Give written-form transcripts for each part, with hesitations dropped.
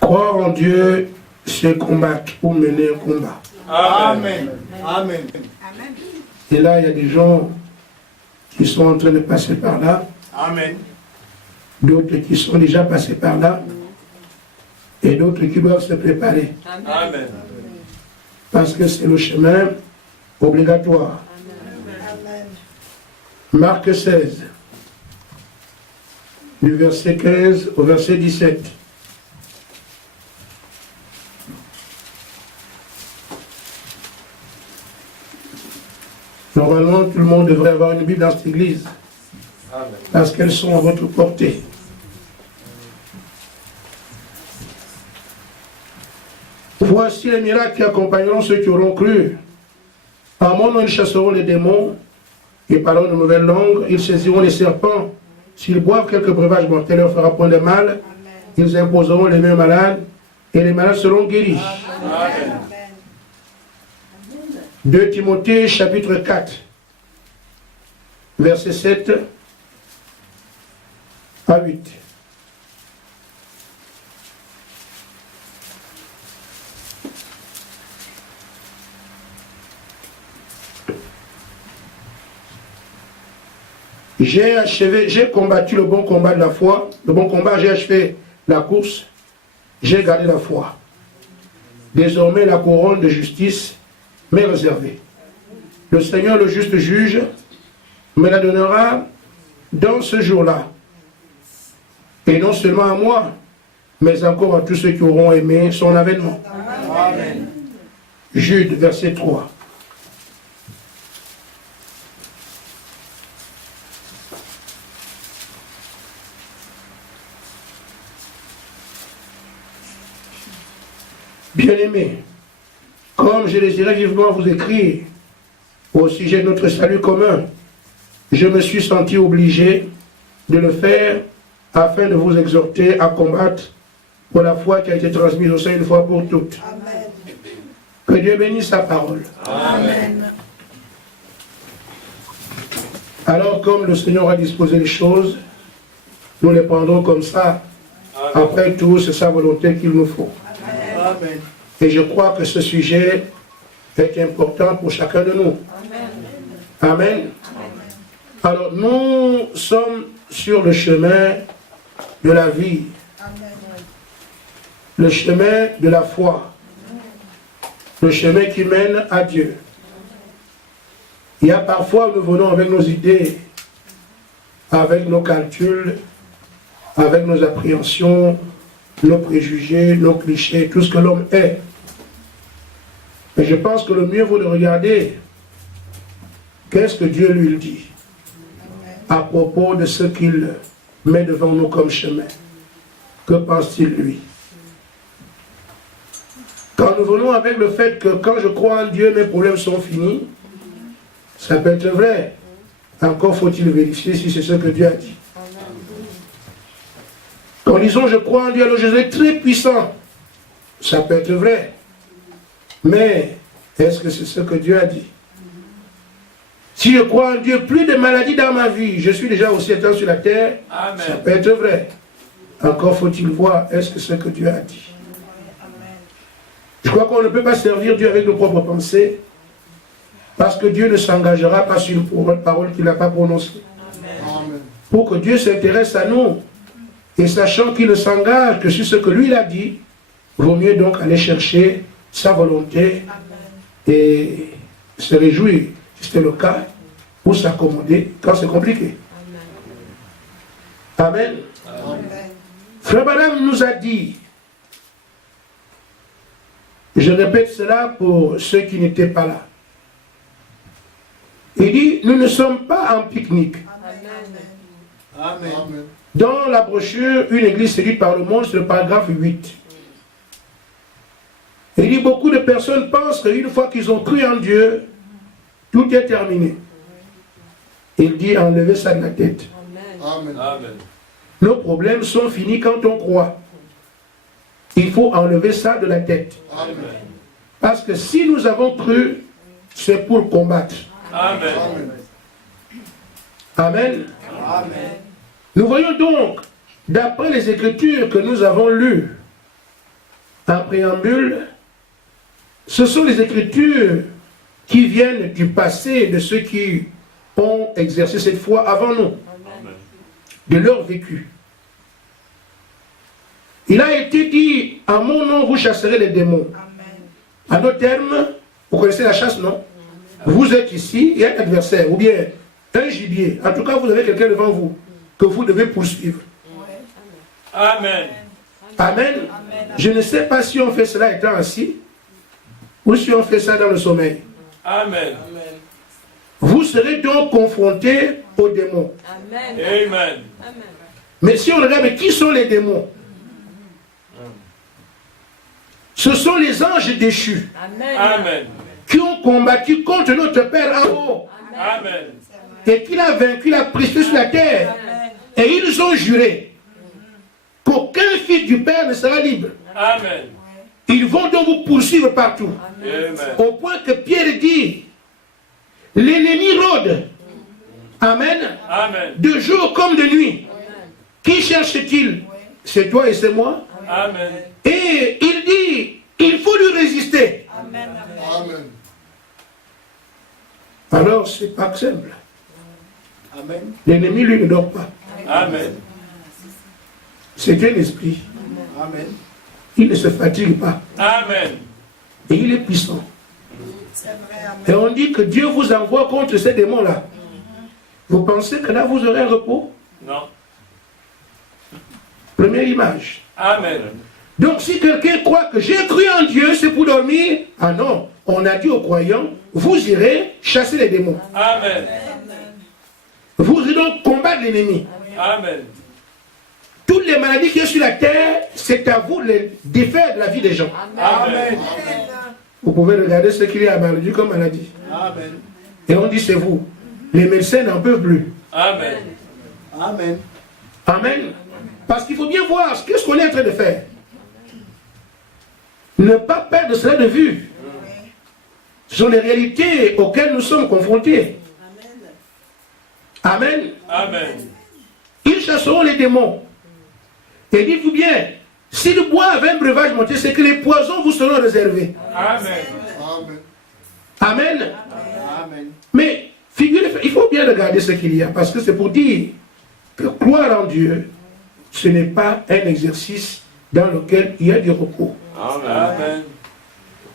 Croire en Dieu, c'est combattre ou mener un combat. Amen. Amen. Et là, il y a des gens qui sont en train de passer par là. Amen. D'autres qui sont déjà passés par là. Et d'autres qui doivent se préparer. Amen. Parce que c'est le chemin obligatoire. Amen. Marc 16, du verset 15 au verset 17. Normalement, tout le monde devrait avoir une Bible dans cette église. Amen. Parce qu'elles sont à votre portée. Voici les miracles qui accompagneront ceux qui auront cru. En mon nom, ils chasseront les démons, ils parleront de nouvelles langues, ils saisiront les serpents. S'ils boivent quelques breuvages mortels, leur fera point de mal. Ils imposeront les mains malades, et les malades seront guéris. Amen. 2 Timothée, chapitre 4, verset 7 à 8. J'ai combattu le bon combat de la foi. Le bon combat, j'ai achevé la course. J'ai gardé la foi. Désormais, la couronne de justice m'est réservée. Le Seigneur, le juste juge, me la donnera dans ce jour-là. Et non seulement à moi, mais encore à tous ceux qui auront aimé son avènement. Amen. Jude, verset 3. Bien-aimés, comme je désirais vivement vous écrire au sujet de notre salut commun, je me suis senti obligé de le faire afin de vous exhorter à combattre pour la foi qui a été transmise au sein une fois pour toutes. Amen. Que Dieu bénisse sa parole. Amen. Alors, comme le Seigneur a disposé les choses, nous les prendrons comme ça. Après tout, c'est sa volonté qu'il nous faut. Amen. Et je crois que ce sujet est important pour chacun de nous. Amen. Alors, nous sommes sur le chemin de la vie, le chemin de la foi, le chemin qui mène à Dieu. Il y a parfois, nous venons avec nos idées, avec nos calculs, avec nos appréhensions, nos préjugés, nos clichés, tout ce que l'homme est. Mais je pense que le mieux vaut de regarder qu'est-ce que Dieu lui dit à propos de ce qu'il met devant nous comme chemin. Que pense-t-il lui? Quand nous venons avec le fait que quand je crois en Dieu, mes problèmes sont finis, ça peut être vrai. Encore faut-il vérifier si c'est ce que Dieu a dit. Quand disons je crois en Dieu, alors je suis très puissant. Ça peut être vrai. Mais est-ce que c'est ce que Dieu a dit? Si je crois en Dieu, plus de maladies dans ma vie, je suis déjà aussi étant sur la terre, Amen. ça peut être vrai. Encore faut-il voir, est-ce que c'est ce que Dieu a dit? Je crois qu'on ne peut pas servir Dieu avec nos propres pensées, parce que Dieu ne s'engagera pas sur une parole qu'il n'a pas prononcée. Amen. Pour que Dieu s'intéresse à nous, et sachant qu'il ne s'engage que sur ce que lui il a dit, vaut mieux donc aller chercher sa volonté et se réjouir, si c'était le cas, ou s'accommoder quand c'est compliqué. Amen. Amen. Frère Branham nous a dit, je répète cela pour ceux qui n'étaient pas là. Il dit, nous ne sommes pas en pique-nique. Amen. Dans la brochure, une église séduite par le monde, c'est le paragraphe 8. Il dit, beaucoup de personnes pensent qu'une fois qu'ils ont cru en Dieu, tout est terminé. Il dit, enlevez ça de la tête. Amen. Amen. Nos problèmes sont finis quand on croit. Il faut enlever ça de la tête. Amen. Parce que si nous avons cru, c'est pour combattre. Amen. Amen. Amen. Nous voyons donc, d'après les Écritures que nous avons lues, en préambule, ce sont les Écritures qui viennent du passé de ceux qui ont exercé cette foi avant nous, de leur vécu. Il a été dit, en mon nom, vous chasserez les démons. En d'autres termes, vous connaissez la chasse, non? Vous êtes ici, il y a un adversaire, ou bien un gibier. En tout cas, vous avez quelqu'un devant vous que vous devez poursuivre. Amen. Amen. Je ne sais pas si on fait cela étant assis ou si on fait ça dans le sommeil. Amen. Vous serez donc confrontés aux démons. Amen. Mais si on regarde, qui sont les démons? Ce sont les anges déchus. Amen. Qui ont combattu contre notre Père en haut. Amen. Et qu'il a vaincu la pression sur la terre. Et ils ont juré qu'aucun fils du Père ne sera libre. Amen. Ils vont donc vous poursuivre partout. Amen. Au point que Pierre dit, l'ennemi rôde. Amen. Amen. De jour comme de nuit. Qui cherche-t-il? C'est toi et c'est moi. Amen. Et il dit, il faut lui résister. Amen. Alors, c'est pas simple. Amen. L'ennemi, lui, ne dort pas. Amen. C'est un esprit. Amen. Il ne se fatigue pas. Amen. Et il est puissant. Et on dit que Dieu vous envoie contre ces démons-là. Vous pensez que là, vous aurez un repos? Non. Première image. Amen. Donc, si quelqu'un croit que j'ai cru en Dieu, c'est pour dormir. Ah non, on a dit aux croyants, vous irez chasser les démons. Amen. Vous irez donc combattre l'ennemi. Amen. Toutes les maladies qui sont sur la terre, c'est à vous de les défaire de la vie des gens. Amen. Vous pouvez regarder ce qu'il y a à maladie comme maladie. Amen. Et on dit c'est vous. Les médecins n'en peuvent plus. Amen. Amen. Amen. Parce qu'il faut bien voir qu'est-ce qu'on est en train de faire. Ne pas perdre cela de vue. Ce sont les réalités auxquelles nous sommes confrontés. Amen. Amen. Ils chasseront les démons. Et dites-vous bien, si le bois avait un breuvage monté, c'est que les poisons vous seront réservés. Amen. Amen. Amen. Mais figurez-vous, il faut bien regarder ce qu'il y a, parce que c'est pour dire que croire en Dieu, ce n'est pas un exercice dans lequel il y a du repos. Amen.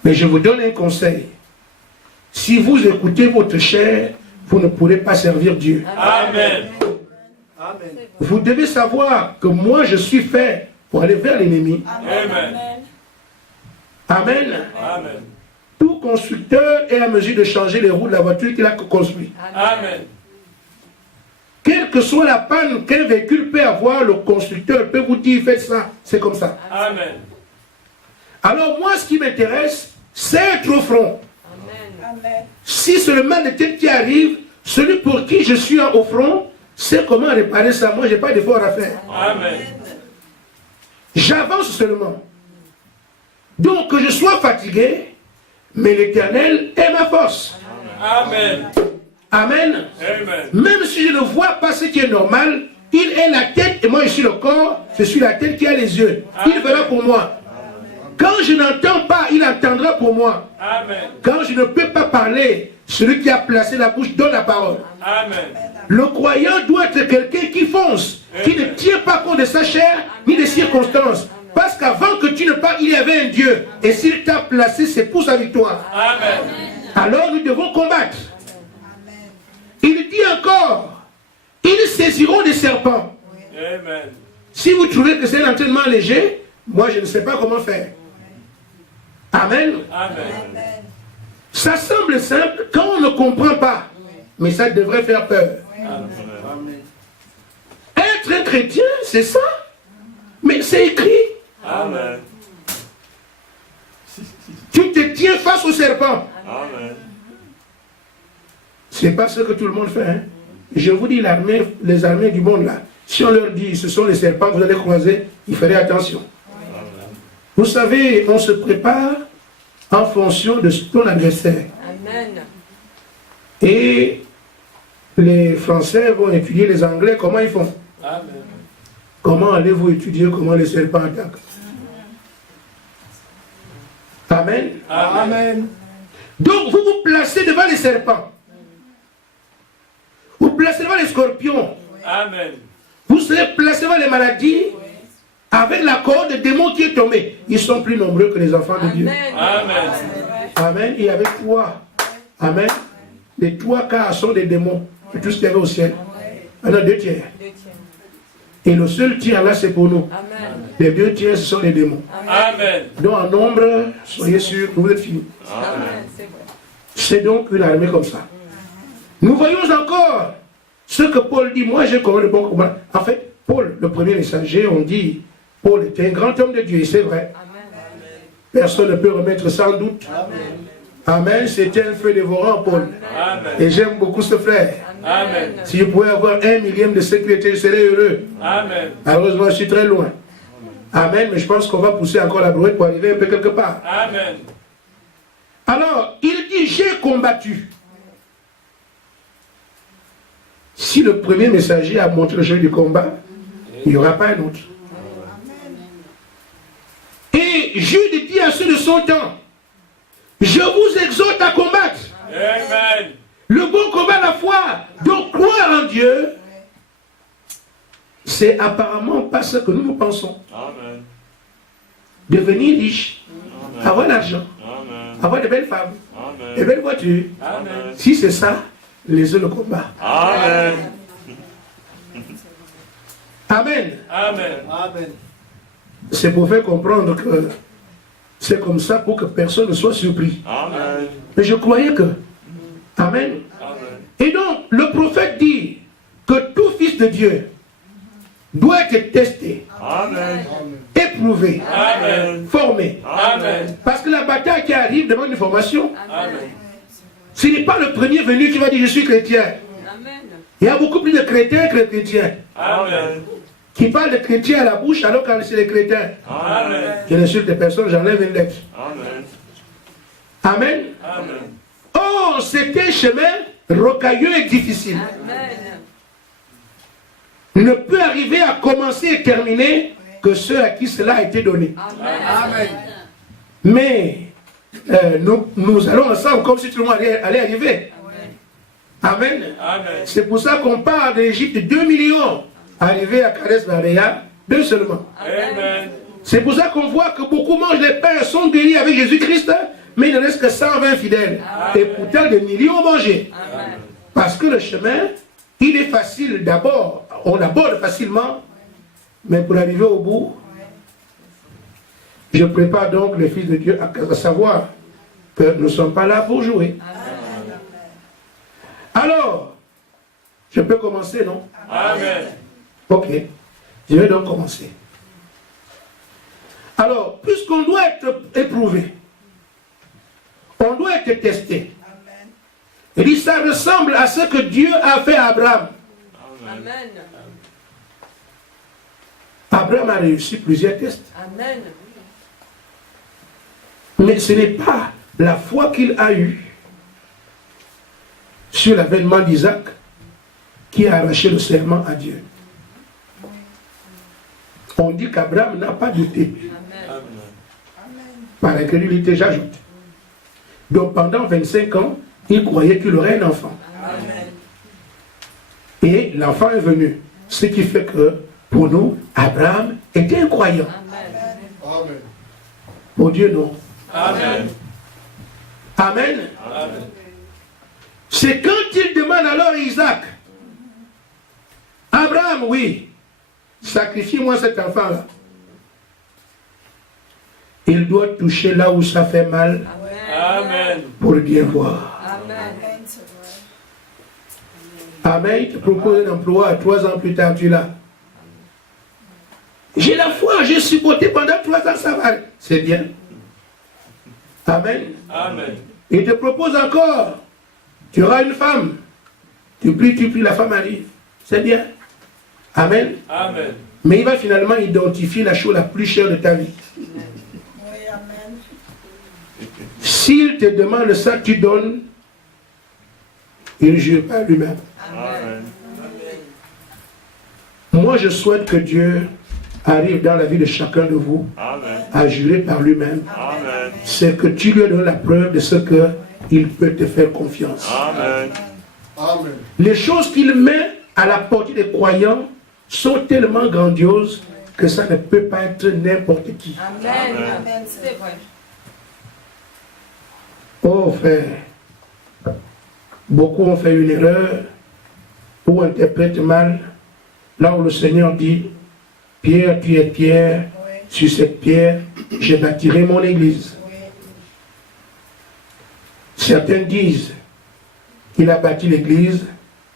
Mais je vous donne un conseil. Si vous écoutez votre chair, vous ne pourrez pas servir Dieu. Amen. Amen. Vous devez savoir que moi je suis fait pour aller vers l'ennemi. Amen. Amen. Amen. Tout constructeur est à mesure de changer les roues de la voiture qu'il a construit. Amen. Quelle que soit la panne qu'un véhicule peut avoir, le constructeur peut vous dire faites ça, c'est comme ça. Amen. Alors moi ce qui m'intéresse, c'est être au front. Amen. Si c'est le mal de tête qui arrive, celui pour qui je suis au front, c'est comment réparer ça. Moi je n'ai pas d'effort à faire. Amen. J'avance seulement. Donc que je sois fatigué, mais l'Éternel est ma force. Amen. Amen. Amen. Même si je ne vois pas ce qui est normal, il est la tête et moi je suis le corps, je suis la tête qui a les yeux. Il verra pour moi. Quand je n'entends pas, il entendra pour moi. Amen. Quand je ne peux pas parler, celui qui a placé la bouche donne la parole. Amen. Le croyant doit être quelqu'un qui fonce, qui ne tient pas compte de sa chair ni des circonstances. Parce qu'avant que tu ne parles, il y avait un Dieu. Et s'il t'a placé, c'est pour sa victoire. Amen. Alors nous devons combattre. Il dit encore, ils saisiront des serpents. Amen. Si vous trouvez que c'est un entraînement léger, moi je ne sais pas comment faire. Amen. Amen. Ça semble simple quand on ne comprend pas. Mais ça devrait faire peur. Amen. Être un chrétien, c'est ça. Mais c'est écrit. Amen. Tu te tiens face au serpent. Amen. C'est pas ce que tout le monde fait. Hein. Je vous dis, les armées du monde là, si on leur dit ce sont les serpents que vous allez croiser, il faudrait attention. Amen. Vous savez, on se prépare en fonction de ton adversaire. Amen. Et les Français vont étudier les Anglais, comment ils font. Amen. Comment allez-vous étudier comment les serpents attaquent? Amen. Amen. Donc vous vous placez devant les serpents. Vous placez devant les scorpions. Amen. Vous serez placé devant les maladies avec la corde des démons qui est tombée. Ils sont plus nombreux que les enfants de Dieu. Amen. Amen. Et avec toi. Amen. Les 3 quarts sont des démons. Et tout ce qu'il y avait au ciel. On a 2 tiers. Et le seul tiers là, c'est pour nous. Les 2 tiers, ce sont les démons. Amen. Donc en nombre, soyez sûrs que vous êtes finis. C'est donc une armée comme ça. Nous voyons encore ce que Paul dit. Moi, j'ai combattu le bon combat. En fait, Paul, le premier messager, on dit, Paul était un grand homme de Dieu, et c'est vrai. Personne ne peut remettre ça en doute. Amen. C'était un feu dévorant, Paul. Amen. Et j'aime beaucoup ce frère. Amen. Si je pouvais avoir 1 millième de sécurité, je serais heureux. Amen. Malheureusement, je suis très loin. Amen. Mais je pense qu'on va pousser encore la brouette pour arriver un peu quelque part. Amen. Alors, il dit, j'ai combattu. Si le premier messager a montré le jeu du combat, il n'y aura pas un autre. Et Jude dit à ceux de son temps, je vous exhorte à combattre. Amen. Le bon combat à la foi. Donc croire en Dieu, c'est apparemment pas ce que nous pensons. Amen. Devenir riche, avoir l'argent, Amen. avoir de belles femmes, de Amen. belles voitures. Amen. Si c'est ça, les autres le combat. Amen. Amen. Amen. Amen. C'est pour faire comprendre que c'est comme ça pour que personne ne soit surpris. Amen. Mais je croyais que. Amen. Amen. Et donc, le prophète dit que tout fils de Dieu doit être testé, Amen. éprouvé, Amen. formé. Amen. Parce que la bataille qui arrive demande une formation. Amen. Ce n'est pas le premier venu qui va dire je suis chrétien. Il y a beaucoup plus de chrétiens que de chrétiens Amen. qui parlent de chrétiens à la bouche alors que c'est les chrétiens. Amen. Je n'insulte des personnes, j'enlève une lettre. Amen. Amen. Amen. Oh, c'est un chemin rocailleux et difficile. Ne peut arriver à commencer et terminer que ceux à qui cela a été donné. Amen. Mais nous allons ensemble comme si tout le monde allait arriver. Amen. Amen. C'est pour ça qu'on part de l'Égypte de 2 millions. Arrivé à Kades Barnea, 2 seulement. Amen. C'est pour ça qu'on voit que beaucoup mangent les pains, sont guéris avec Jésus-Christ, mais il ne reste que 120 fidèles. Et pourtant, des millions ont mangé. Parce que le chemin, il est facile d'abord. On aborde facilement, mais pour arriver au bout, je prépare donc les fils de Dieu à savoir que nous ne sommes pas là pour jouer. Alors, je peux commencer, non? Amen. Ok, je vais donc commencer. Alors, puisqu'on doit être éprouvé, on doit être testé. Il dit, ça ressemble à ce que Dieu a fait à Abraham. Amen. Abraham a réussi plusieurs tests. Amen. Mais ce n'est pas la foi qu'il a eue sur l'avènement d'Isaac qui a arraché le serment à Dieu. On dit qu'Abraham n'a pas douté. Amen. Par incrédulité, j'ajoute. Donc pendant 25 ans, il croyait qu'il aurait un enfant. Amen. Et l'enfant est venu. Ce qui fait que, pour nous, Abraham était un croyant. Amen. Amen. Pour Dieu, non. Amen. Amen. Amen. C'est quand il demande alors à Isaac, Abraham, oui, sacrifie-moi cet enfant-là. Il doit toucher là où ça fait mal Amen. pour bien voir. Amen. Amen. Il te propose un emploi, 3 ans plus tard, tu l'as. J'ai la foi, j'ai supporté pendant 3 ans, ça va. C'est bien. Amen. Amen. Il te propose encore, tu auras une femme. Tu pries, la femme arrive. C'est bien. Amen. Amen. Mais il va finalement identifier la chose la plus chère de ta vie. Oui, amen. S'il te demande ça, tu donnes, il ne jure pas lui-même. Amen. Moi, je souhaite que Dieu arrive dans la vie de chacun de vous, Amen. à jurer par lui-même, Amen. c'est que tu lui donnes la preuve de ce qu'il peut te faire confiance. Amen. Amen. Les choses qu'il met à la portée des croyants sont tellement grandioses que ça ne peut pas être n'importe qui. Amen. Amen. C'est vrai. Oh frère, beaucoup ont fait une erreur ou interprètent mal là où le Seigneur dit Pierre, tu es pierre, sur cette pierre, je bâtirai mon église. Certains disent qu'il a bâti l'église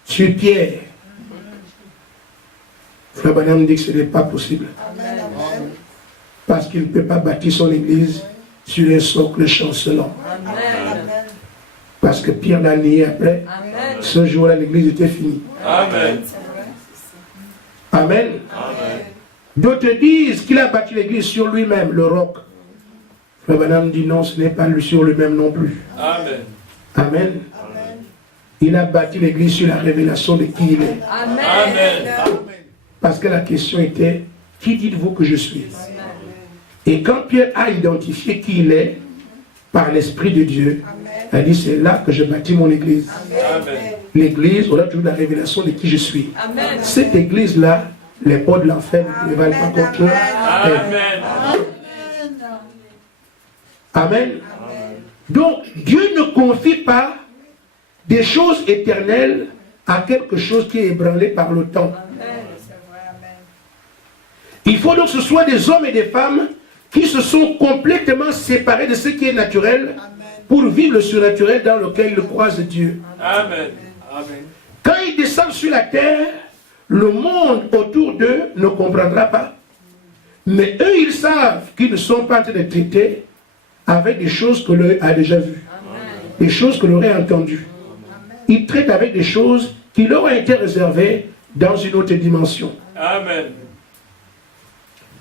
sur pierre. Frère Branham dit que ce n'est pas possible. Amen. Parce qu'il ne peut pas bâtir son église sur un socle chancelant. Amen. Parce que Pierre l'a nié après. Amen. Ce jour-là, l'église était finie. Amen. Amen. Amen. D'autres disent qu'il a bâti l'église sur lui-même, le roc. Frère Branham dit non, ce n'est pas lui sur lui-même non plus. Amen. Amen. Il a bâti l'église sur la révélation de qui il est. Amen. Amen. Parce que la question était, qui dites-vous que je suis? Et quand Pierre a identifié qui il est, par l'Esprit de Dieu, il a dit, c'est là que je bâtis mon église. Amen. L'église, on a toujours la révélation de qui je suis. Amen. Cette église-là, les portes de l'enfer ne prévalent pas contre eux. Amen. Amen. Donc, Dieu ne confie pas des choses éternelles à quelque chose qui est ébranlé par le temps. Il faut donc que ce soit des hommes et des femmes qui se sont complètement séparés de ce qui est naturel pour vivre le surnaturel dans lequel ils croisent Dieu. Amen. Amen. Quand ils descendent sur la terre, le monde autour d'eux ne comprendra pas. Mais eux, ils savent qu'ils ne sont pas en train de traiter avec des choses que l'œil a déjà vues, des choses que l'oreille a entendues. Ils traitent avec des choses qui leur ont été réservées dans une autre dimension. Amen.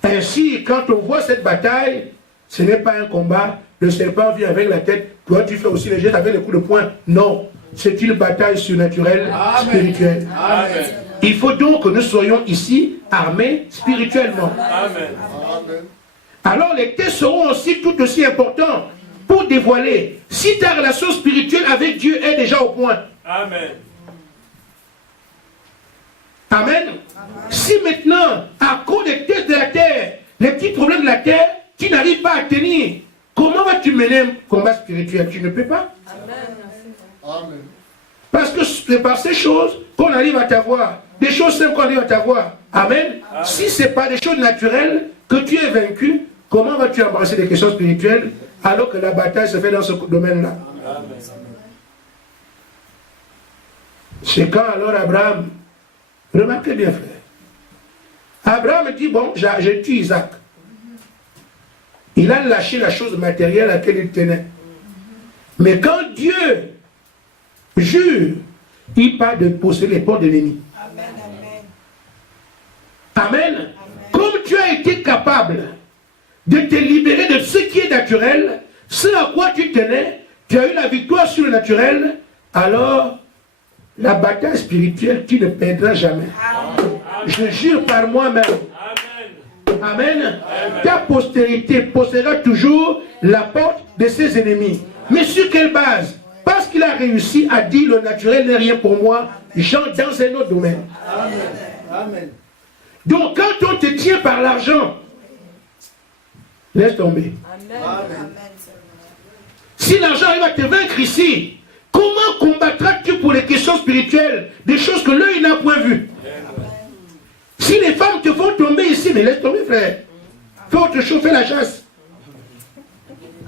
Ainsi, quand on voit cette bataille, ce n'est pas un combat, le serpent vient avec la tête, toi tu fais aussi les gestes avec les coups de poing. Non, c'est une bataille surnaturelle, spirituelle. Amen. Il faut donc que nous soyons ici armés spirituellement. Amen. Alors les tests seront aussi tout aussi importants pour dévoiler si ta relation spirituelle avec Dieu est déjà au point. Amen. Amen. Si maintenant, à cause des tests de la terre, les petits problèmes de la terre, tu n'arrives pas à tenir, comment vas-tu mener un combat spirituel? Tu ne peux pas. Amen. Parce que c'est par ces choses qu'on arrive à t'avoir. Des choses simples qu'on arrive à t'avoir. Amen. Si ce n'est pas des choses naturelles que tu es vaincu, comment vas-tu embrasser des questions spirituelles alors que la bataille se fait dans ce domaine-là? C'est quand alors Abraham, remarquez bien frère, Abraham dit, bon, j'ai tué Isaac. Il a lâché la chose matérielle à laquelle il tenait. Mais quand Dieu jure, il parle de posséder les portes de l'ennemi. Amen. Comme tu as été capable de te libérer de ce qui est naturel, ce à quoi tu tenais, tu as eu la victoire sur le naturel, alors la bataille spirituelle, tu ne perdras jamais. Amen. Je jure par moi-même. Amen. Amen. Ta postérité possédera toujours la porte de ses ennemis. Mais sur quelle base? Parce qu'il a réussi à dire le naturel n'est rien pour moi, j'entre dans un autre domaine. Amen. Amen. Donc quand on te tient par l'argent, laisse tomber. Amen. Si l'argent arrive à te vaincre ici, comment combattras-tu pour les questions spirituelles, des choses que l'œil n'a point vues? Si les femmes te font tomber ici, mais laisse tomber frère. Fais autre chose, fais la chasse.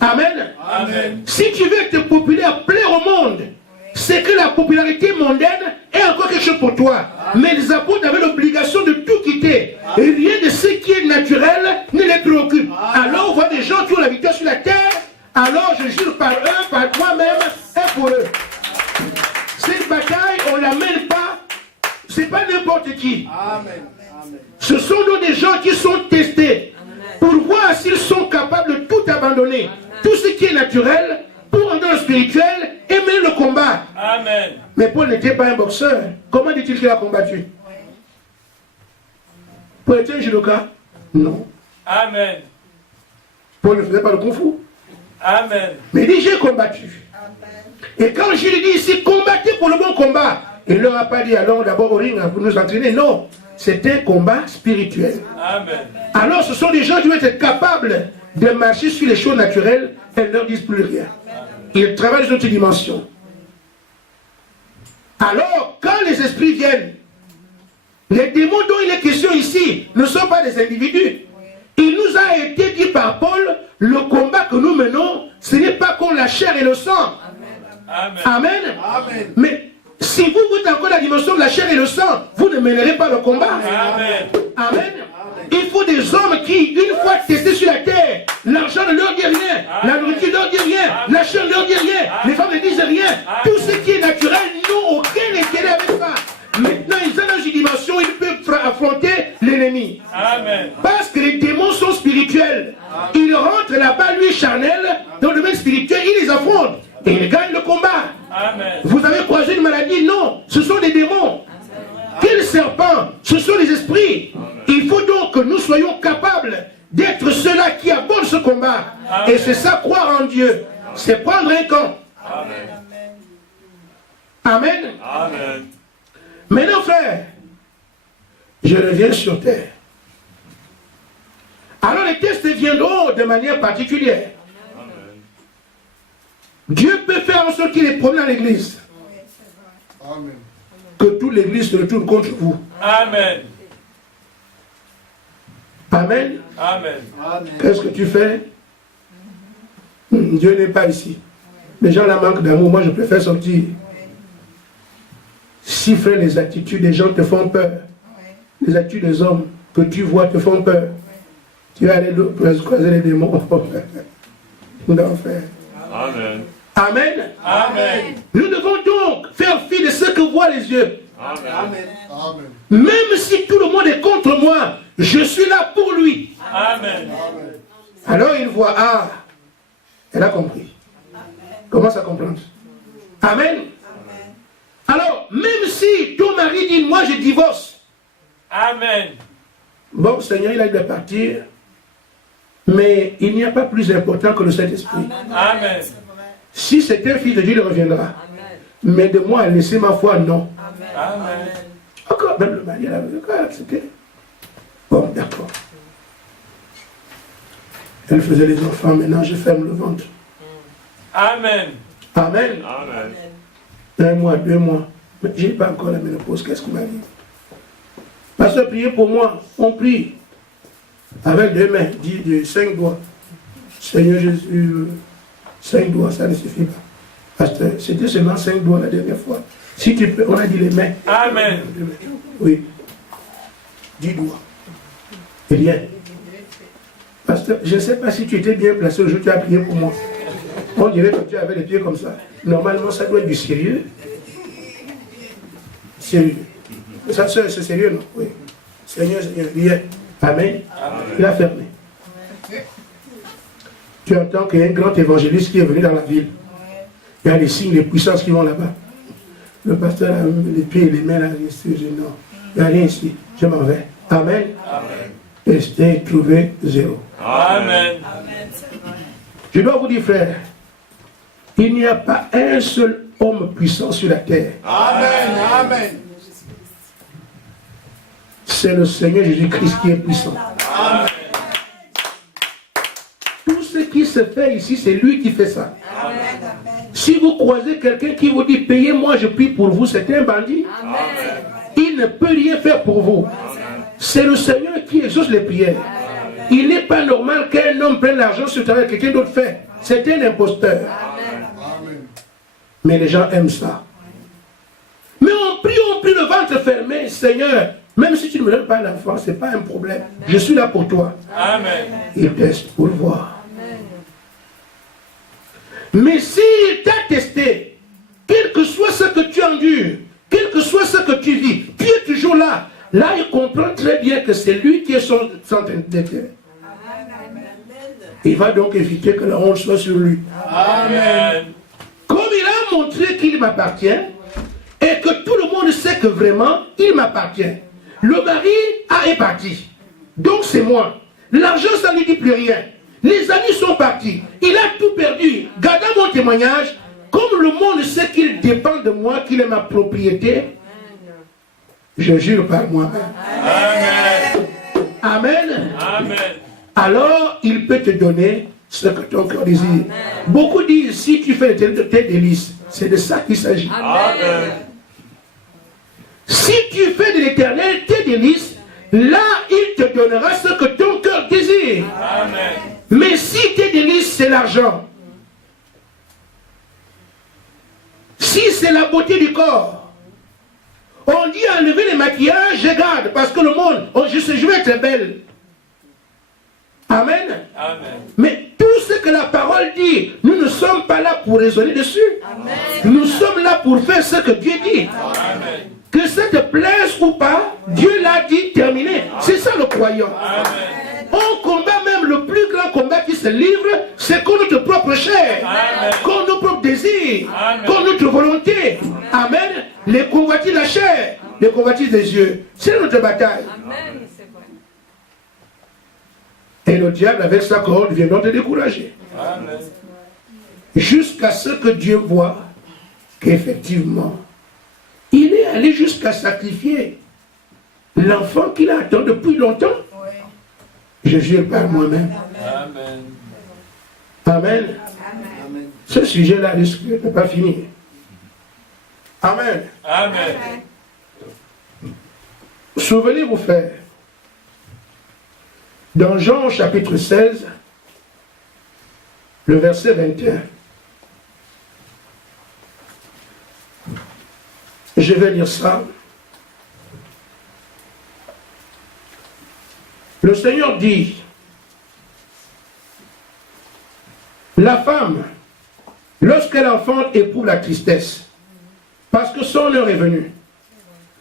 Amen. Amen. Si tu veux être populaire, plaire au monde, c'est que la popularité mondaine est encore quelque chose pour toi. Mais les apôtres avaient l'obligation de tout quitter. Et rien de ce qui est naturel ne les préoccupe. Alors on voit des gens qui ont la victoire sur la terre. Alors je jure par eux, par moi-même et pour eux. Cette bataille, on ne la mène pas. C'est pas n'importe qui. Amen. Ce sont donc des gens qui sont testés pour voir s'ils sont capables de tout abandonner. Tout ce qui est naturel pour entrer dans le spirituel et mener le combat. Amen. Mais Paul n'était pas un boxeur. Comment dit-il qu'il a combattu? Paul était un judoka. Non. Amen. Paul ne faisait pas le kung fu. Amen. Mais il dit, j'ai combattu. Et quand je lui dis ici, combattez pour le bon combat, il ne leur a pas dit, allons d'abord au ring pour nous entraîner. Non. C'est un combat spirituel. Amen. Alors ce sont des gens qui vont être capables de marcher sur les choses naturelles et ne leur disent plus rien. Ils travaillent sur d'autres dimensions. Alors, quand les esprits viennent, les démons dont il est question ici ne sont pas des individus. Il nous a été dit par Paul, le combat que nous menons, ce n'est pas contre la chair et le sang. Amen. Amen. Amen. Mais si vous êtes encore la dimension de la chair et le sang, vous ne mènerez pas le combat. Amen. Amen. Il faut des hommes qui, une fois testés sur la terre, l'argent ne leur dit rien, la nourriture ne leur dit rien, la chair ne leur dit rien, les femmes ne disent rien. Tout ce qui est naturel n'ont aucun intérêt avec ça. Maintenant, ils sont dans une dimension, ils peuvent affronter l'ennemi. Amen. Parce que les démons sont spirituels. Ils rentrent là-bas, lui charnel, dans le domaine spirituel, ils les affrontent. Et ils gagnent le combat. Amen. Vous avez croisé une maladie? Non, ce sont des démons. Quels serpents? Ce sont les esprits. Il faut donc que nous soyons capables d'être ceux-là qui abordent ce combat. Amen. Et c'est ça, croire en Dieu. C'est prendre un camp. Amen. Amen. Amen. Maintenant, frère, je reviens sur terre. Alors les tests viendront de manière particulière. Dieu peut faire en sorte qu'il y ait des problèmes dans l'église. Amen. Que toute l'église se retourne contre vous. Amen. Amen. Amen. Amen. Qu'est-ce que tu fais? Dieu n'est pas ici. Les gens là manquent d'amour. Moi, je préfère sortir. Si, frère, les attitudes des gens te font peur, les attitudes des hommes que tu vois te font peur, tu vas aller croiser les démons. Non, frère. Amen. Amen. Amen. Nous devons donc faire fi de ce que voient les yeux. Amen. Amen. Amen. Même si tout le monde est contre moi, je suis là pour lui. Amen. Amen. Alors il voit, ah, elle a compris. Commence à comprendre. Amen. Alors, même si ton mari dit, moi je divorce. Amen. Bon, Seigneur, il a dû partir. Mais il n'y a pas plus important que le Saint-Esprit. Amen. Si c'est un fils de Dieu, il reviendra. Mais de moi à laisser ma foi, non. Amen. Encore, même le mari, elle avait accepté. Bon, d'accord. Elle faisait les enfants, maintenant je ferme le ventre. Amen. Amen. Amen. 1 mois, 2 mois. Mais je n'ai pas encore la ménopause, qu'est-ce qu'on m'a dit? Pasteur, priez pour moi. On prie. Avec 2 mains, dit de 5 doigts. Seigneur Jésus, 5 doigts, ça ne suffit pas. Pasteur, c'était seulement 5 doigts la dernière fois. Si tu peux, on a dit les mains. Amen. Oui. 10 doigts. Et bien. Pasteur, je ne sais pas si tu étais bien placé aujourd'hui, tu as prié pour moi. On dirait que tu avais les pieds comme ça. Normalement, ça doit être du sérieux. Sérieux. Ça, c'est sérieux, non? Oui. Seigneur, Seigneur, bien. Amen. Amen. Il a fermé. Tu entends qu'il y a un grand évangéliste qui est venu dans la ville. Il y a les signes, les puissances qui vont là-bas. Le pasteur a les pieds et les mains là. Je dis non, il n'y a rien ici. Je m'en vais. Amen. Amen. Tester, trouver, 0. Amen. Je dois vous dire, frère, il n'y a pas un seul homme puissant sur la terre. Amen. Amen. C'est le Seigneur Jésus-Christ qui est puissant. Amen. Tout ce qui se fait ici, c'est lui qui fait ça. Amen. Si vous croisez quelqu'un qui vous dit, payez-moi, je prie pour vous, c'est un bandit. Amen. Il ne peut rien faire pour vous. C'est le Seigneur qui exauce les prières. Il n'est pas normal qu'un homme prenne l'argent sur le travail que quelqu'un d'autre fait. C'est un imposteur. Amen. Mais les gens aiment ça. Mais on prie le ventre fermé. Seigneur, même si tu ne me donnes pas l'enfant, ce n'est pas un problème. Je suis là pour toi. Amen. Il teste pour voir. Mais s'il t'a testé, quel que soit ce que tu endures, quel que soit ce que tu vis, tu es toujours là. Là, il comprend très bien que c'est lui qui est son intérêt. Il va donc éviter que la honte soit sur lui. Amen. Comme il a montré qu'il m'appartient, et que tout le monde sait que vraiment, il m'appartient. Le mari est parti. Donc c'est moi. L'argent, ça ne lui dit plus rien. Les amis sont partis. Il a tout perdu. Gardant mon témoignage, comme le monde sait qu'il dépend de moi, qu'il est ma propriété, je jure par moi-même. Amen. Amen. Amen. Alors, il peut te donner ce que ton cœur désire. Beaucoup disent, si tu fais tes délices, c'est de ça qu'il s'agit. Amen. Si tu fais de l'Éternel tes délices, là, il te donnera ce que ton cœur désire. Amen. Mais si tes délices, c'est l'argent, si c'est la beauté du corps, on dit enlever les maquillages, je garde, parce que le monde, oh, je veux être belle. Amen. Amen. Mais tout ce que la parole dit, nous ne sommes pas là pour raisonner dessus. Amen. Nous sommes là pour faire ce que Dieu dit. Amen. Que ça te plaise ou pas, Dieu l'a dit, terminé. C'est ça le croyant. Amen. On combat même le plus grand combat qui se livre, c'est contre notre propre chair, Amen. contre nos propres désirs, Amen. contre notre volonté. Amen. Les convoitises de la chair, les convoitises des yeux. C'est notre bataille. Amen. C'est vrai. Et le diable, avec sa corde, viendra te décourager. Amen. Jusqu'à ce que Dieu voit qu'effectivement, il est allé jusqu'à sacrifier l'enfant qu'il attend depuis longtemps. Je jure par moi-même. Amen. Amen. Ce sujet-là risque de ne pas finir. Amen. Amen. Souvenez-vous, frères, dans Jean chapitre 16, le verset 21. Je vais lire ça. Le Seigneur dit, la femme, lorsqu'elle enfante, éprouve la tristesse, parce que son heure est venue.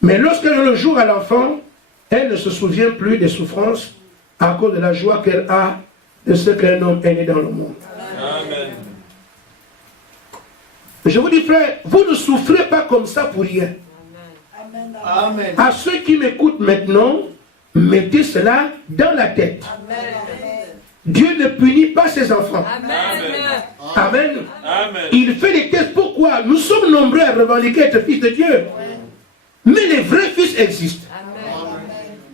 Mais lorsqu'elle a le jour à l'enfant, elle ne se souvient plus des souffrances à cause de la joie qu'elle a de ce qu'un homme est né dans le monde. Amen. Je vous dis, frère, vous ne souffrez pas comme ça pour rien. Amen. À ceux qui m'écoutent maintenant, mettez cela dans la tête. Dieu ne punit pas ses enfants. Amen. Amen. Amen. Il fait des tests. Pourquoi? Nous sommes nombreux à revendiquer être fils de Dieu. Mais les vrais fils existent.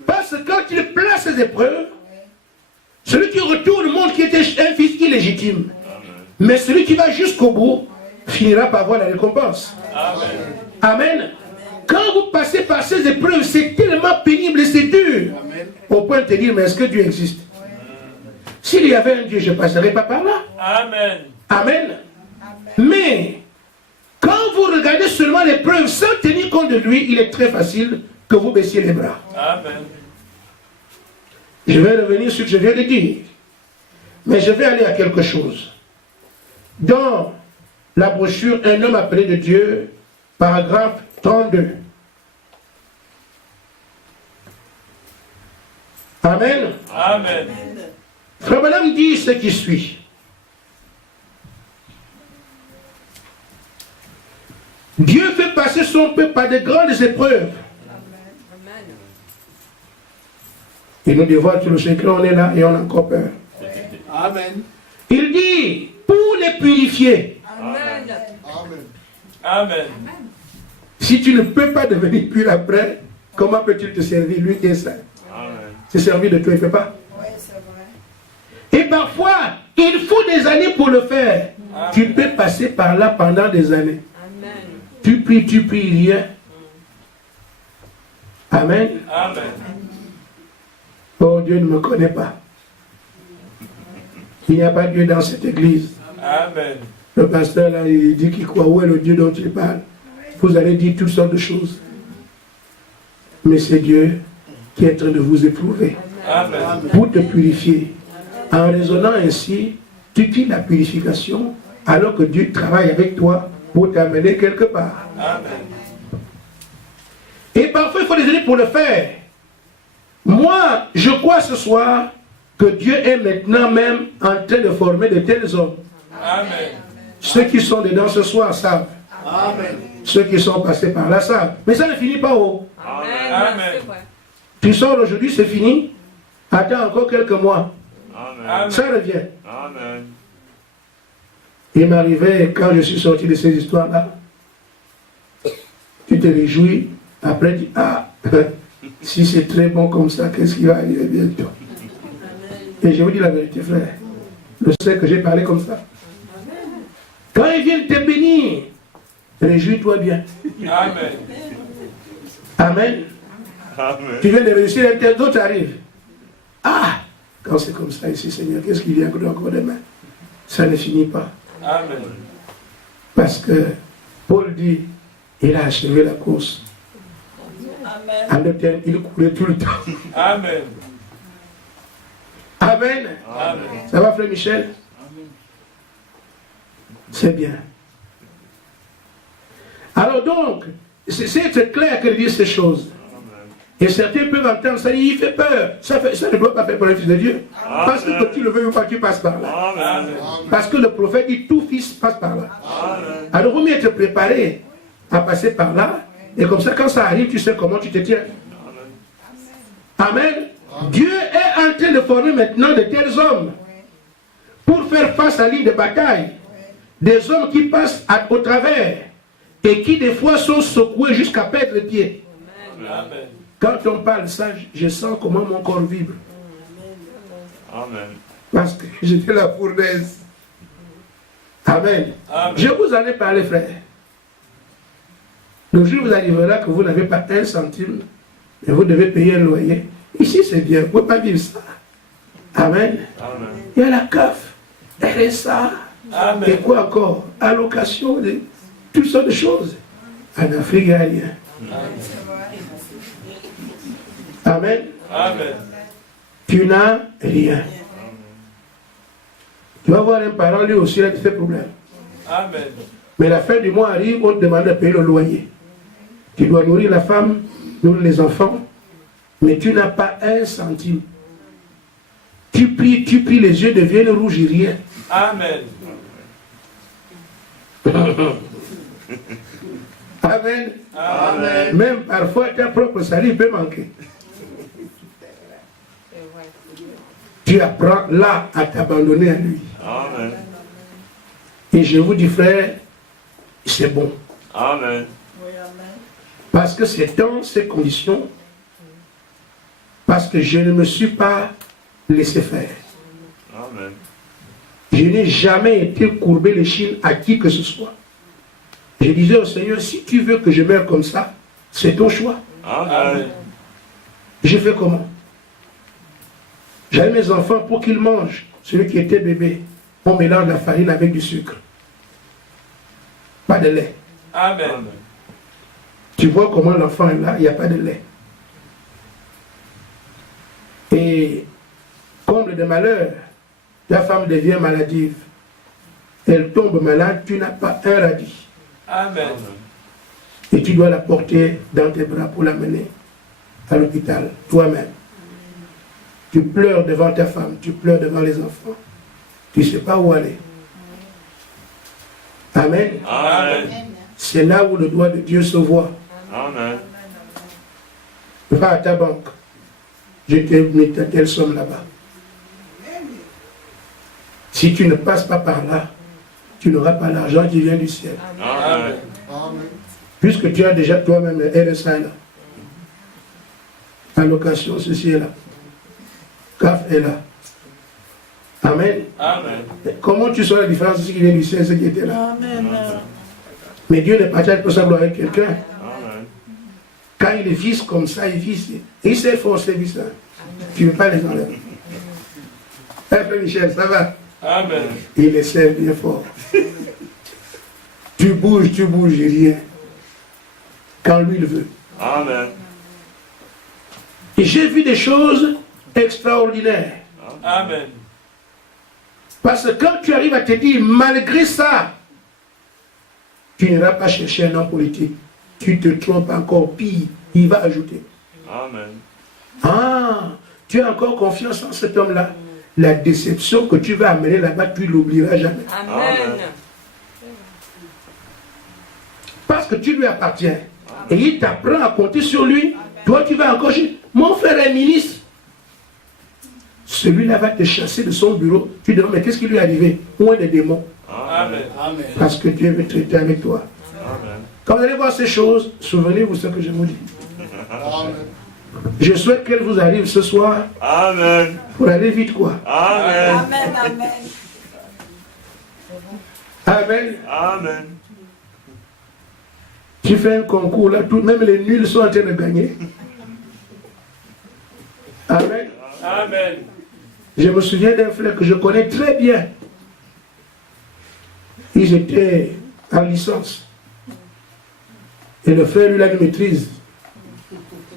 Parce que quand il place ses épreuves, celui qui retourne montre qu'il était un fils illégitime. Mais celui qui va jusqu'au bout finira par voir la récompense. Amen. Amen. Quand vous passez par ces épreuves, c'est tellement pénible et c'est dur. Au point de te dire, mais est-ce que Dieu existe? S'il y avait un Dieu, je ne passerais pas par là. Amen. Amen. Mais, quand vous regardez seulement l'épreuve sans tenir compte de lui, il est très facile que vous baissiez les bras. Amen. Je vais revenir sur ce que je viens de dire. Mais je vais aller à quelque chose. Dans la brochure Un homme appelé de Dieu, paragraphe 32. Amen. Amen. Frère Madame dit ce qui suit. Dieu fait passer son peuple par de grandes épreuves. Il nous dévoile tout le secret, on est là et on a encore peur. Amen. Il dit, pour les purifier. Amen. Amen. Amen. Si tu ne peux pas devenir pur après, comment peut-il te servir, lui qui est saint? Amen. Se servir de toi, il ne peut pas. Oui, c'est vrai. Et parfois, il faut des années pour le faire. Amen. Tu peux passer par là pendant des années. Amen. Tu pries rien. Amen. Amen. Oh, Dieu ne me connaît pas. Il n'y a pas Dieu dans cette église. Amen. Le pasteur là, il dit qu'il croit. Où est le Dieu dont il parle? Vous allez dire toutes sortes de choses. Mais c'est Dieu qui est en train de vous éprouver Amen. pour te purifier. En raisonnant ainsi, tu quittes la purification alors que Dieu travaille avec toi pour t'amener quelque part. Amen. Et parfois, il faut des années pour le faire. Moi, je crois ce soir que Dieu est maintenant même en train de former de tels hommes. Amen. Ceux qui sont dedans ce soir savent. Amen. Ceux qui sont passés par là savent. Mais ça ne finit pas haut. Amen. C'est vrai. Tu sors aujourd'hui, c'est fini. Attends encore quelques mois. Amen. Ça revient. Amen. Il m'arrivait, quand je suis sorti de ces histoires-là, tu te réjouis, après tu dis, ah, si c'est très bon comme ça, qu'est-ce qui va arriver bientôt? Et je vous dis la vérité, frère. Je sais que j'ai parlé comme ça. Quand ils viennent te bénir, réjouis-toi bien. Amen. Amen. Amen. Tu viens de réussir, et tel d'autres arrivent. Ah, quand c'est comme ça ici, Seigneur, qu'est-ce qu'il y a encore demain? Ça ne finit pas. Amen. Parce que Paul dit, il a achevé la course. En d'autres termes, il courait tout le temps. Amen. Amen. Amen. Ça va, frère Michel? C'est bien. Alors donc, c'est clair qu'elle dit ces choses. Et certains peuvent entendre ça, il fait peur. Ça ne doit pas faire peur le Fils de Dieu. Parce que tu le veux ou pas, tu passes par là. Amen. Parce que le prophète dit, tout fils passe par là. Amen. Alors, il vaut mieux être préparé à passer par là. Et comme ça, quand ça arrive, tu sais comment tu te tiens. Amen. Dieu est en train de former maintenant de tels hommes pour faire face à l'île de bataille. Des hommes qui passent au travers et qui des fois sont secoués jusqu'à perdre le pied. Amen. Quand on parle ça, je sens comment mon corps vibre. Amen. Parce que j'étais la fournaise. Amen. Amen. Je vous en ai parlé, frère. Le jour où vous arriverez que vous n'avez pas un centime et vous devez payer un loyer. Ici, c'est bien. Vous ne pouvez pas vivre ça. Amen. Amen. Il y a la CAF, RSA, et Amen. quoi encore? Allocation, toutes sortes de choses. En Afrique, il n'y a rien. Amen. Amen. Tu n'as rien. Tu vas voir un parent, lui aussi, il a ces problèmes. Amen. Mais la fin du mois arrive, on te demande de payer le loyer. Tu dois nourrir la femme, nourrir les enfants, mais tu n'as pas un centime. Tu pries, les yeux deviennent rouges et rien. Amen. Amen. Amen. Même parfois, ta propre salut peut manquer. Tu apprends là à t'abandonner à lui. Amen. Et je vous dis, frère, c'est bon. Amen. Parce que c'est dans ces conditions, parce que je ne me suis pas laissé faire. Amen. Je n'ai jamais été courbé l'échine à qui que ce soit. Je disais au Seigneur, si tu veux que je meure comme ça, c'est ton choix. Amen. J'ai fait comment? J'avais mes enfants pour qu'ils mangent. Celui qui était bébé, on mélange la farine avec du sucre. Pas de lait. Amen. Tu vois comment l'enfant est là, il n'y a pas de lait. Et comble de malheur, ta femme devient maladive. Elle tombe malade, tu n'as pas un radis. Amen. Et tu dois la porter dans tes bras pour l'amener à l'hôpital, toi-même. Tu pleures devant ta femme, tu pleures devant les enfants. Tu ne sais pas où aller. Amen. Amen. C'est là où le doigt de Dieu se voit. Amen. Va à ta banque. Je t'ai mis telle somme là-bas. Si tu ne passes pas par là, tu n'auras pas l'argent qui vient du ciel. Amen. Puisque tu as déjà toi-même le RSA là. Allocation, ceci est là. CAF est là. Amen. Amen. Comment tu sauras la différence de ce qui vient du ciel et ce qui était là? Amen. Mais Dieu n'est pas responsable avec quelqu'un. Amen. Quand il est fils comme ça, il vit. Il sait forcer, ça. Tu ne veux pas les enlever. Frère Michel, ça va? Amen. Il les sert bien fort. Tu bouges, rien. Quand lui le veut. Amen. Et j'ai vu des choses extraordinaires. Amen. Parce que quand tu arrives à te dire, malgré ça, tu n'iras pas chercher un homme politique. Tu te trompes encore pire. Il va ajouter. Amen. Ah, tu as encore confiance en cet homme-là. La déception que tu vas amener là-bas, tu ne l'oublieras jamais. Amen. Parce que tu lui appartiens. Et il t'apprend à compter sur lui. Toi, tu vas encore chez... Mon frère est ministre. celui-là va te chasser de son bureau. Tu demandes, mais qu'est-ce qui lui est arrivé? Où est les démons? Amen. Amen. Parce que Dieu veut traiter avec toi. Amen. Quand vous allez voir ces choses, souvenez-vous ce que je vous dis. Amen. Je souhaite qu'elle vous arrive ce soir Amen. pour aller vite, quoi. Amen. Amen, amen. Amen. Amen. Tu fais un concours là, même les nuls sont en train de gagner. Amen. Amen. Je me souviens d'un frère que je connais très bien. Ils étaient en licence. Et le frère, lui, il a une maîtrise.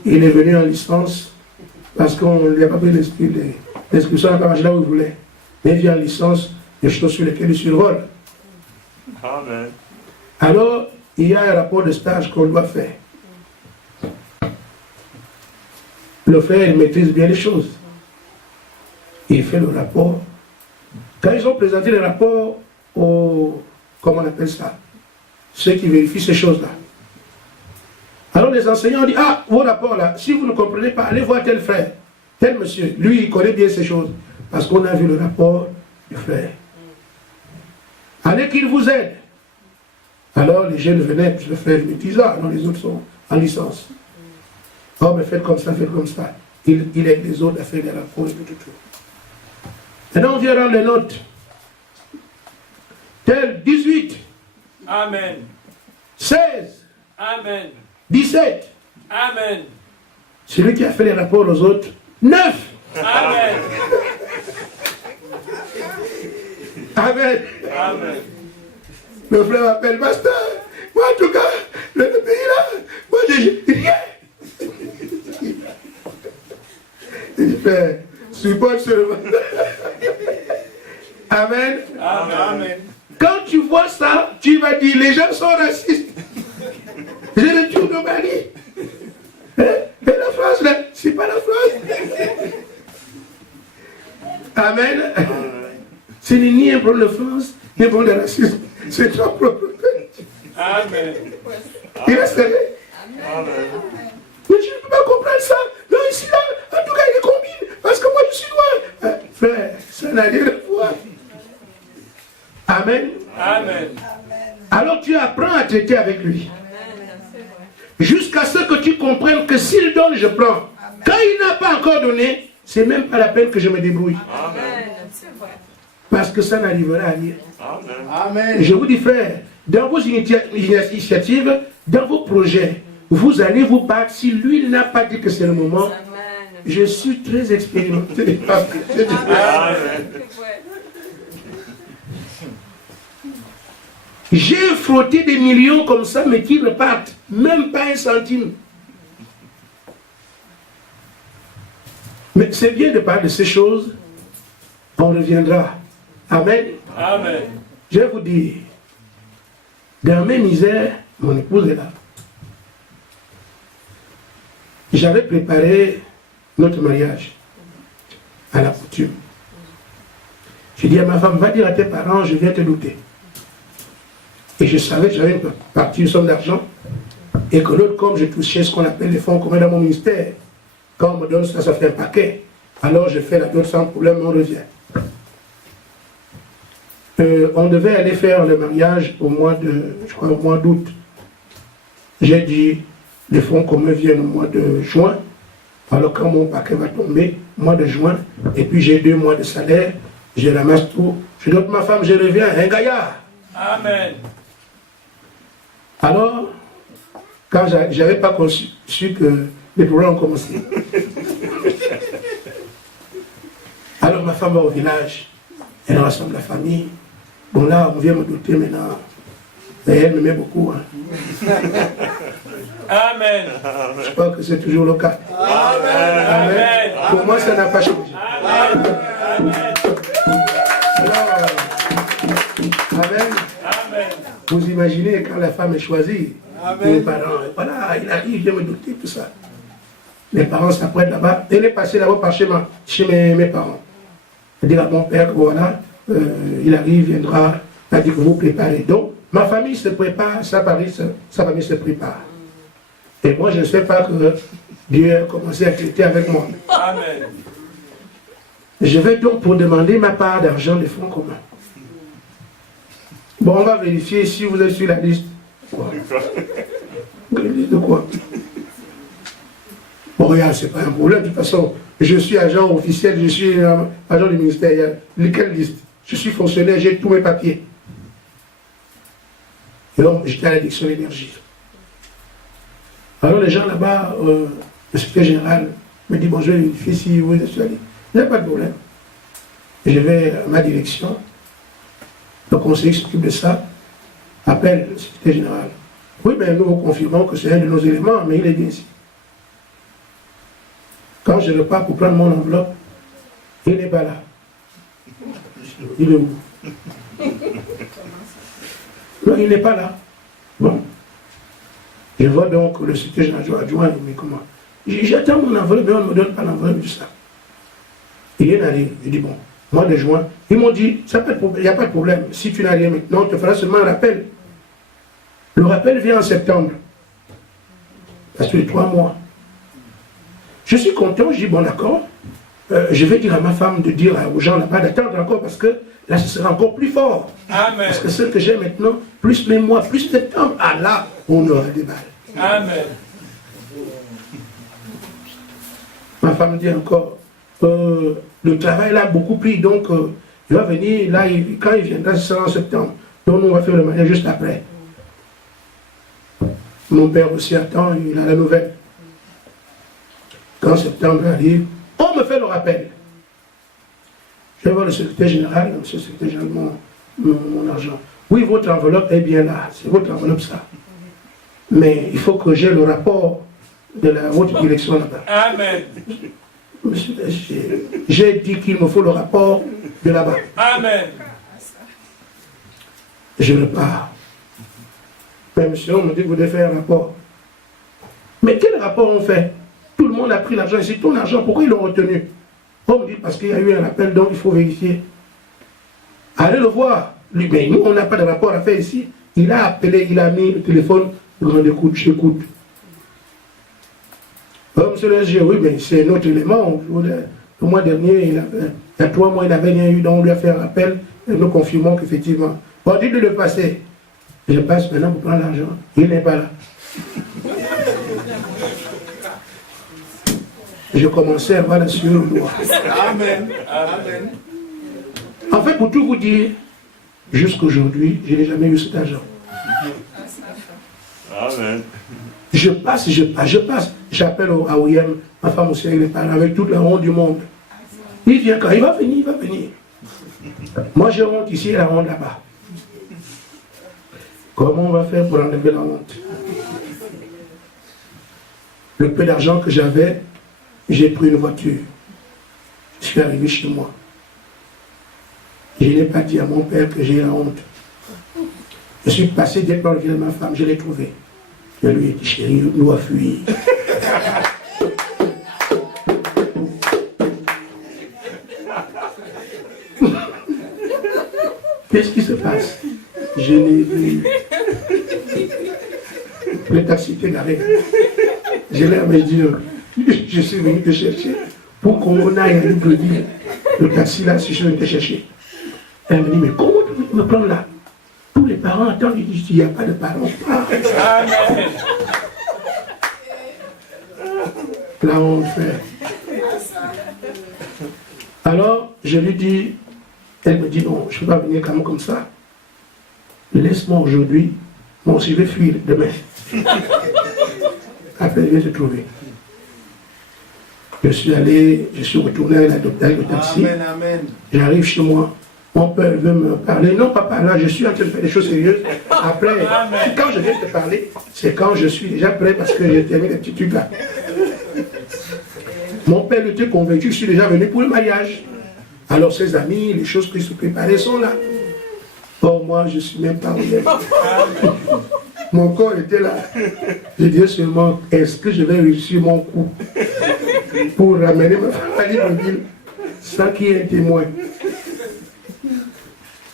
Il est venu en licence parce qu'on ne lui a pas pris l'inscription à là où il voulait. Mais il vient en licence, des choses sur lesquelles il survole. Amen. Alors, il y a un rapport de stage qu'on doit faire. Le frère, il maîtrise bien les choses. Il fait le rapport. Quand ils ont présenté le rapport aux, comment on appelle ça, ceux qui vérifient ces choses-là. Alors les enseignants ont dit, ah, vos rapports là, si vous ne comprenez pas, allez voir tel frère, tel monsieur. Lui, il connaît bien ces choses. Parce qu'on a vu le rapport du frère. Allez qu'il vous aide. Alors les jeunes venaient, puis le frère maîtrise, alors les autres sont en licence. Oh, mais faites comme ça, faites comme ça. Il aide les autres à faire des rapports et tout. Maintenant, on vient dans les notes. Tel 18. Amen. 16. Amen. 17. Amen. Celui qui a fait les rapports aux autres, 9. Amen. Amen. Amen. Le frère m'appelle, pasteur. Moi, en tout cas, le pays là, moi, j'ai rien. Il dit, frère, supporte seulement. Amen. Amen. Quand tu vois ça, tu vas dire, les gens sont racistes. J'ai le tour de Mali. Et la France, là, c'est pas la France. Amen. Ce n'est ni un problème de France, ni un problème de racisme. C'est ton problème. Amen. Il est sérieux. Amen. Mais je ne peux pas comprendre ça. Non, ici, là, en tout cas, il est combine. Parce que moi, je suis noir. Frère, ça n'a rien à voir. Amen. Amen. Alors tu apprends à traiter avec lui. Jusqu'à ce que tu comprennes que s'il donne, je prends. Quand il n'a pas encore donné, c'est même pas la peine que je me débrouille. Amen. Parce que ça n'arrivera à rien. Amen. Amen. Je vous dis, frère, dans vos initiatives, dans vos projets, vous allez vous battre. Si lui il n'a pas dit que c'est le moment, je suis très expérimenté. Amen. J'ai frotté des millions comme ça, mais qui repartent. Même pas un centime. Mais c'est bien de parler de ces choses. On reviendra. Amen. Amen. Je vais vous dire, dans mes misères, mon épouse est là. J'avais préparé notre mariage à la coutume. J'ai dit à ma femme, va dire à tes parents, je viens te douter. Et je savais que j'avais une partie, une somme d'argent, et que l'autre, comme je touchais ce qu'on appelle les fonds communs dans mon ministère, quand on me donne ça, ça fait un paquet. Alors je fais la dot sans problème, on revient. On devait aller faire le mariage au mois d'août. J'ai dit, les fonds communs viennent au mois de juin. Alors quand mon paquet va tomber, mois de juin, et puis j'ai 2 mois de salaire, je ramasse tout. Je dis à ma femme, je reviens, un gaillard. Amen. Alors, quand j'avais pas su que les problèmes ont commencé. Alors ma femme va au village, elle rassemble la famille. Bon là, on vient me douter maintenant. Et elle me met beaucoup. Hein. Amen. Je crois que c'est toujours le cas. Amen. Amen. Pour moi, ça n'a pas changé. Amen. Alors, amen. Amen. Vous imaginez quand la femme est choisie, Amen. les parents, voilà, il arrive, il vient me douter, tout ça. Les parents s'apprêtent là-bas. Elle est passée là-bas chez mes parents. Elle dit à mon père que voilà, il arrive, il viendra, il a dit que vous préparez. Donc, ma famille se prépare, sa famille se prépare. Et moi, je ne sais pas que Dieu a commencé à traiter avec moi. Amen. Je vais donc pour demander ma part d'argent des fonds communs. Bon, on va vérifier si vous êtes sur la liste. Quoi? La liste de quoi? Bon, regarde, c'est pas un problème. De toute façon, je suis agent officiel, je suis agent du ministère. Quelle liste? Je suis fonctionnaire, j'ai tous mes papiers. Et donc, j'étais à la direction de l'énergie. Alors, les gens là-bas, le secrétaire général me dit, bon, je vais vérifier si vous êtes sur la liste. Il n'y a pas de problème. Et je vais à ma direction. Le conseiller qui s'occupe de ça appelle le secrétaire général. Oui, mais nous vous confirmons que c'est un de nos éléments, mais il est bien ici. Quand je repars pour prendre mon enveloppe, il n'est pas là. Il est où? Non, il n'est pas là. Bon. Je vois donc le secrétaire général adjoint, mais comment? J'attends mon enveloppe, mais on ne me donne pas l'enveloppe de ça. Il vient d'arriver, il dit bon, mois de juin. Ils m'ont dit, il n'y a pas de problème. Si tu n'as rien maintenant, on te fera seulement un rappel. Le rappel vient en septembre. Parce que les 3 mois. Je suis content, je dis bon d'accord. Je vais dire à ma femme de dire aux gens là-bas d'attendre encore parce que là ce sera encore plus fort. Amen. Parce que ce que j'ai maintenant, plus mes mois, plus septembre, ah là, on aura des balles. Amen. Ma femme dit encore, le travail là a beaucoup pris, donc il va venir, là, quand il viendra, ce sera en septembre. Donc nous on va faire le mariage juste après. Mon père aussi attend, il a la nouvelle. Quand septembre arrive, on me fait le rappel. Je vais voir le secrétaire général, monsieur le secrétaire général, mon argent. Oui, votre enveloppe est bien là, c'est votre enveloppe ça. Mais il faut que j'ai le rapport de votre direction là-bas. Amen. Monsieur, j'ai dit qu'il me faut le rapport de là-bas. Amen. Je repars. Mais monsieur, on me dit que vous devez faire un rapport. Mais quel rapport on fait? Tout le monde a pris l'argent, c'est ton argent, pourquoi ils l'ont retenu? On me dit parce qu'il y a eu un appel, donc il faut vérifier. Allez le voir. Lui, mais nous, on n'a pas de rapport à faire ici. Il a appelé, il a mis le téléphone, grande écoute, j'écoute. Monsieur le SG, oui, mais c'est notre élément. Le mois dernier, il y a 3 mois, il n'avait rien eu, donc on lui a fait un rappel, et nous confirmons qu'effectivement. Bon, dites de le passer. Je passe maintenant pour prendre l'argent. Il n'est pas là. Je commençais à voir la sueur au doigt. Amen. Amen. En fait, pour tout vous dire, jusqu'aujourd'hui, je n'ai jamais eu cet argent. Amen. Je passe. J'appelle à OIM, ma femme aussi, elle est parlée avec toute la honte du monde. Il vient quand il va venir, il va venir. Moi, j'ai honte ici et la honte là-bas. Comment on va faire pour enlever la honte? Le peu d'argent que j'avais, j'ai pris une voiture. Je suis arrivé chez moi. Je n'ai pas dit à mon père que j'ai la honte. Je suis passé dès que de ma femme, je l'ai trouvé. Je lui ai dit, chérie, nous a fui. Qu'est-ce qui se passe? Je l'ai vu. Le taxi était garé. Je l'ai à me dire, je suis venu te chercher pour qu'on aille à l'Ubredi. Le taxi là, si je viens te chercher. Elle me dit, mais comment tu veux me prendre là? Tous les parents attendent, ils disent, il n'y a pas de parents. Amen. Là, on fait. Alors, je lui dis, elle me dit, non, je ne peux pas venir quand même comme ça. Laisse-moi aujourd'hui, moi aussi je vais fuir demain. Après, je vais te trouver. Je suis allé, je suis retourné à l'hôpital de taxi. Amen, amen. J'arrive chez moi. Mon père veut me parler. Non, papa, là, je suis en train de faire des choses sérieuses. Après, quand je viens te parler, c'est quand je suis déjà prêt parce que j'ai terminé les petits trucs là. Mon père était convaincu que je suis déjà venu pour le mariage. Alors, ses amis, les choses qui se préparaient sont là. Or, moi, je ne suis même pas honnête. Mon corps était là. Je disais seulement, est-ce que je vais réussir mon coup pour ramener ma femme à Libreville sans qu'il y ait un témoin?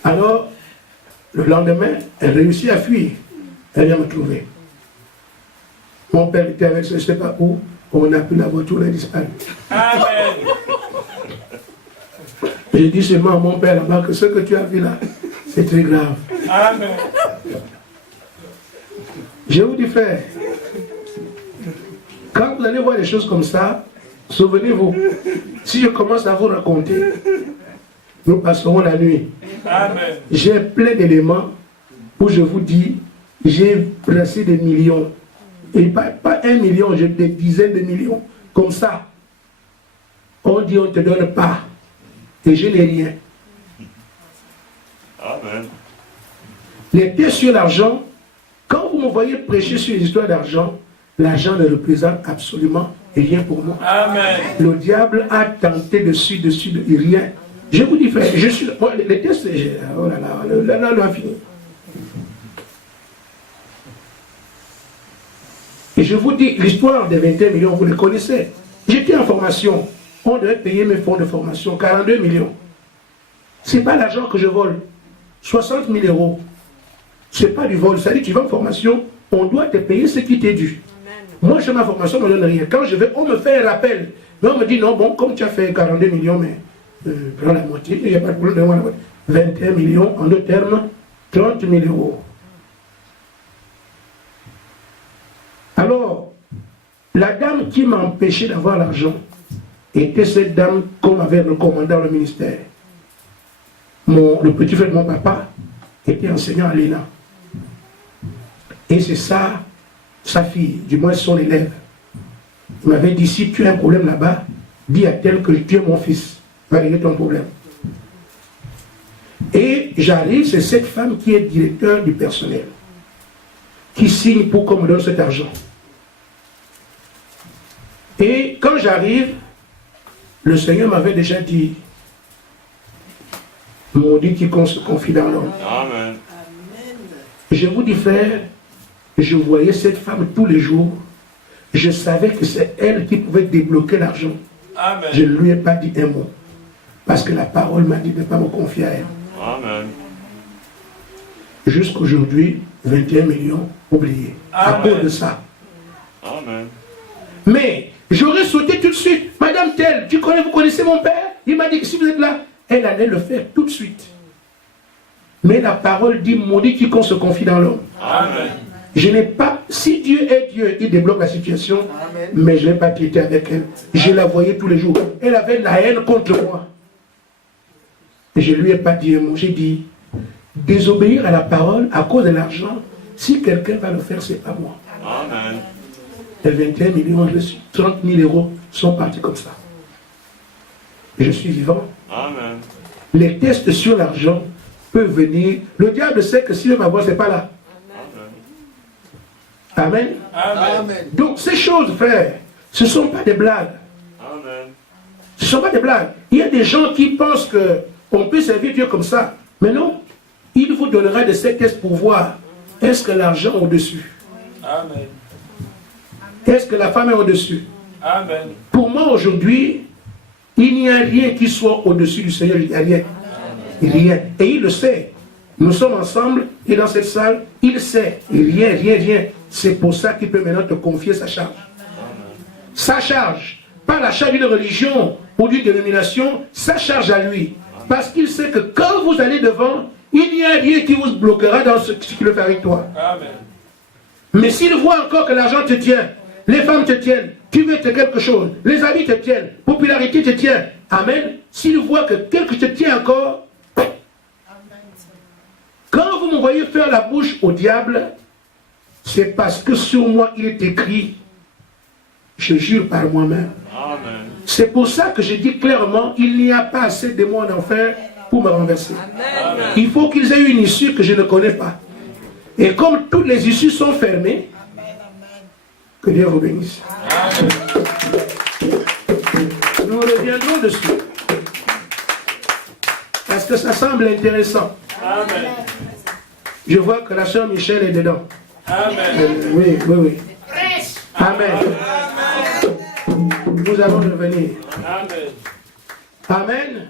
Alors, le lendemain, elle réussit à fuir. Elle vient me trouver. Mon père était avec je ne sais pas où. On a pris la voiture, elle a disparu. Amen. J'ai dit seulement à mon père là-bas que ce que tu as vu là, c'est très grave. Amen. Je vous dis, frère, quand vous allez voir des choses comme ça, souvenez-vous, si je commence à vous raconter, nous passerons la nuit. Amen. J'ai plein d'éléments où je vous dis, j'ai placé des millions. Et pas 1 million, j'ai des dizaines de millions. Comme ça. On dit, on ne te donne pas. Et je n'ai rien. Amen. Les tests sur l'argent, quand vous me voyez prêcher sur les histoires d'argent, l'argent ne représente absolument rien pour moi. Amen. Le diable a tenté dessus, rien. Je vous dis, frère, je suis. Moi, les tests, oh là là, on a fini. Et je vous dis, l'histoire des 21 millions, vous le connaissez. J'étais en formation. On devait payer mes fonds de formation, 42 millions. Ce n'est pas l'argent que je vole. 60 000 euros. Ce n'est pas du vol. C'est-à-dire, tu vas en formation, on doit te payer ce qui t'est dû. Moi, je fais ma formation, on ne me donne rien. Quand je vais, on me fait un rappel. Mais on me dit, non, bon, comme tu as fait 42 millions, mais prends la moitié, il n'y a pas de problème de moi. 21 millions, en 2 termes, 30 000 euros. Alors, la dame qui m'a empêché d'avoir l'argent était cette dame qu'on m'avait recommandé dans le ministère. Le petit frère de mon papa était enseignant à l'ENA. Et c'est ça, sa fille, du moins son élève. Il m'avait dit, si tu as un problème là-bas, dis à tel que tu es mon fils. Va régler ton problème. Et j'arrive, c'est cette femme qui est directeur du personnel, qui signe pour qu'on me donne cet argent. Et quand j'arrive, le Seigneur m'avait déjà dit, maudit quiconque se confie dans l'homme. Amen. Je vous dis, frère, je voyais cette femme tous les jours. Je savais que c'est elle qui pouvait débloquer l'argent. Amen. Je ne lui ai pas dit un mot. Parce que la parole m'a dit de ne pas me confier à elle. Amen. Jusqu'aujourd'hui, 21 millions oubliés. À Amen. cause de ça. Amen. Mais j'aurais sauté tout de suite. Madame telle, vous connaissez mon père? Il m'a dit que si vous êtes là, elle allait le faire tout de suite. Mais la parole dit, maudit quiconque se confie dans l'homme. Amen. Je n'ai pas, si Dieu est Dieu, il débloque la situation, Amen. mais je n'ai pas traité avec elle. Je la voyais tous les jours. Elle avait la haine contre moi. Et je ne lui ai pas dit un mot. J'ai dit, désobéir à la parole à cause de l'argent, si quelqu'un va le faire, ce n'est pas moi. Amen. Les 21 millions, 30 000 euros sont partis comme ça. Je suis vivant. Amen. Les tests sur l'argent peuvent venir. Le diable sait que s'il veut m'avoir, ce n'est pas là. Amen. Amen. Amen. Donc ces choses, frère, ce ne sont pas des blagues. Amen. Ce ne sont pas des blagues. Il y a des gens qui pensent qu'on peut servir Dieu comme ça. Mais non. Il vous donnera de ces tests pour voir est-ce que l'argent est au-dessus. Amen. Est-ce que la femme est au-dessus. Amen. Pour moi, aujourd'hui, il n'y a rien qui soit au-dessus du Seigneur. Il n'y a rien. Rien. Et il le sait. Nous sommes ensemble et dans cette salle, il sait. Rien, rien, rien. C'est pour ça qu'il peut maintenant te confier sa charge. Sa charge. Pas la charge d'une religion ou d'une dénomination, sa charge à lui. Parce qu'il sait que quand vous allez devant, il n'y a rien qui vous bloquera dans ce qu'il veut faire avec toi. Amen. Mais s'il voit encore que l'argent te tient, les femmes te tiennent, tu veux quelque chose, les amis te tiennent, popularité te tient, amen. S'il voit que quelque chose te tient encore, quand vous me voyez faire la bouche au diable, c'est parce que sur moi il est écrit, je jure par moi-même. Amen. C'est pour ça que je dis clairement, il n'y a pas assez de démons en enfer pour me renverser. Amen. Il faut qu'ils aient une issue que je ne connais pas. Et comme toutes les issues sont fermées, que Dieu vous bénisse. Amen. Nous reviendrons dessus. Parce que ça semble intéressant. Amen. Je vois que la sœur Michel est dedans. Amen. Oui, oui, oui. Amen. Nous allons revenir. Amen. Amen.